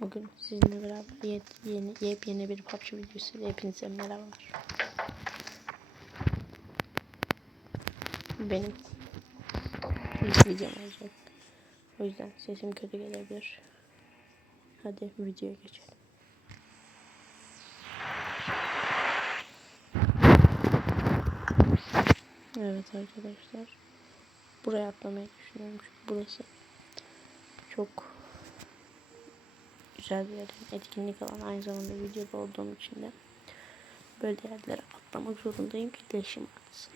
Bugün sizinle beraber yet, yeni, yepyeni bir PUBG videosu ile hepinize merhabalar. Benim ilk videom olacak. O yüzden sesim kötü gelebilir. Hadi videoya geçelim. Evet arkadaşlar. Buraya atlamayı düşünüyorum çünkü burası çok güzel bir yer. Etkinlik alan aynı zamanda videoda olduğum için de böyle yerlere atlamak zorundayım ki leşim artsın.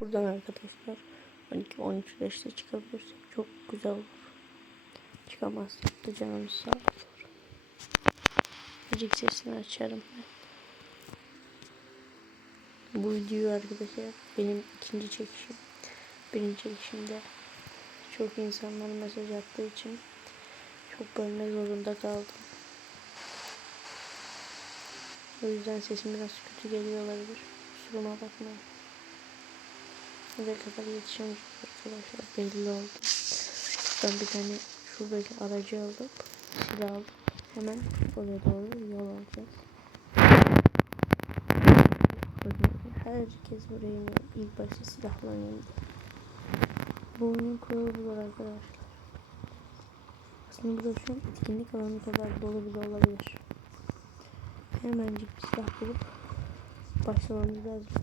Buradan arkadaşlar 12-13 leşte çıkabilirsek çok güzel olur. Çıkamazsak da canımız sağ olur. Müzik sesini açarım ben. Bu videoyu arkadaşlar benim ikinci çekişim. Birinci çekişimde çok insanlar mesaj attığı için çok bölme zorunda kaldım. O yüzden sesim biraz kötü geliyor olabilir. Kusuruma bakmayın. Buraya kadar yetişemeyeceğim arkadaşlar belli oldu. Ben bir tane şuradaki aracı alıp silah alıp hemen oraya doğru yol alacağız. Herkes buraya iniyor. İlk başta silahlanıyor. Bu oyunun kuralı arkadaşlar. Aslında burası şu an etkinlik alanı kadar dolu bile olabilir. Hemencik bir silah bulup başlamamız lazım.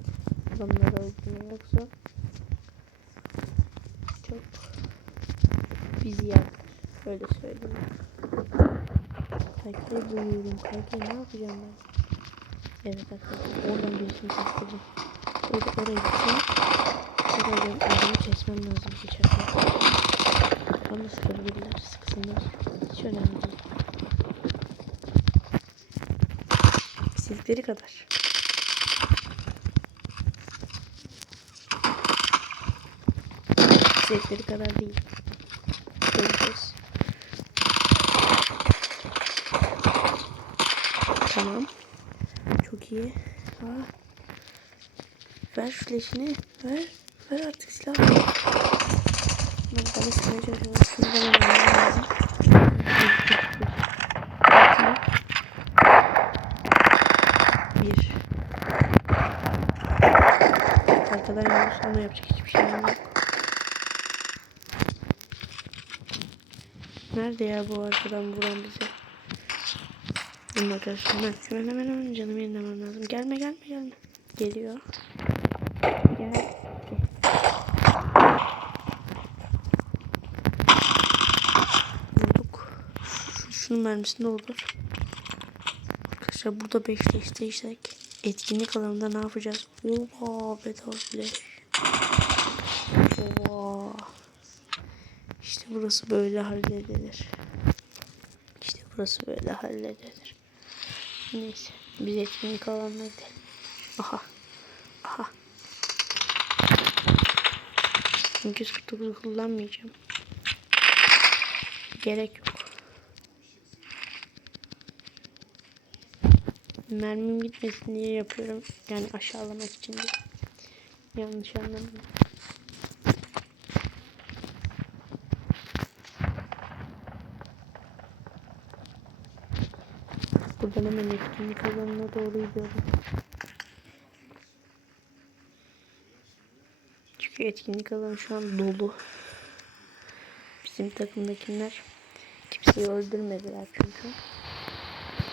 Adamları öldürmeye yoksa çok bizi yer. Öyle söyleyeyim. Kaykayı buluyorum. Kaykayı ne yapacağım ben? Evet arkadaşlar oradan birisini kestirdim. Orada oraya gideceğim. Oradan adamı kesmem lazım geçerken. Ama sıkabilirler, sıksınlar. Hiç önemli değil. İstedikleri kadar. İstedikleri kadar değil. Göreceğiz. Tamam. İyi. Aa. Ver şu leşini. Ver. Ver artık silah. Ben bana sıkmaya çalışıyorum. Şunu bana vermem lazım. Bir. Arkadan yiyoruz ama yapacak hiçbir şey yok. Nerede ya bu arkadan vuran bize? Bunun arkadaşlar hemen hemen hemen hemen canımı yenilemem lazım. Gelme gelme gelme. Geliyor. Gel. Vurduk. Şu- Şunun mermisini doldur. Arkadaşlar burada beşleştiysek etkinlik alanında ne yapacağız? Oha bedava bile. Oha. İşte burası böyle halledilir. İşte burası böyle halledilir. Neyse biz etkinlik alanına gidelim. Aha. Aha. 249 kullanmayacağım. Gerek yok. Mermim gitmesin diye yapıyorum. Yani aşağılamak için değil. Yanlış anlamayın. Buradan hemen etkinlik alanına doğru gidiyorum. Çünkü etkinlik alanı şu an dolu. Bizim takımdakiler kimseyi öldürmediler çünkü.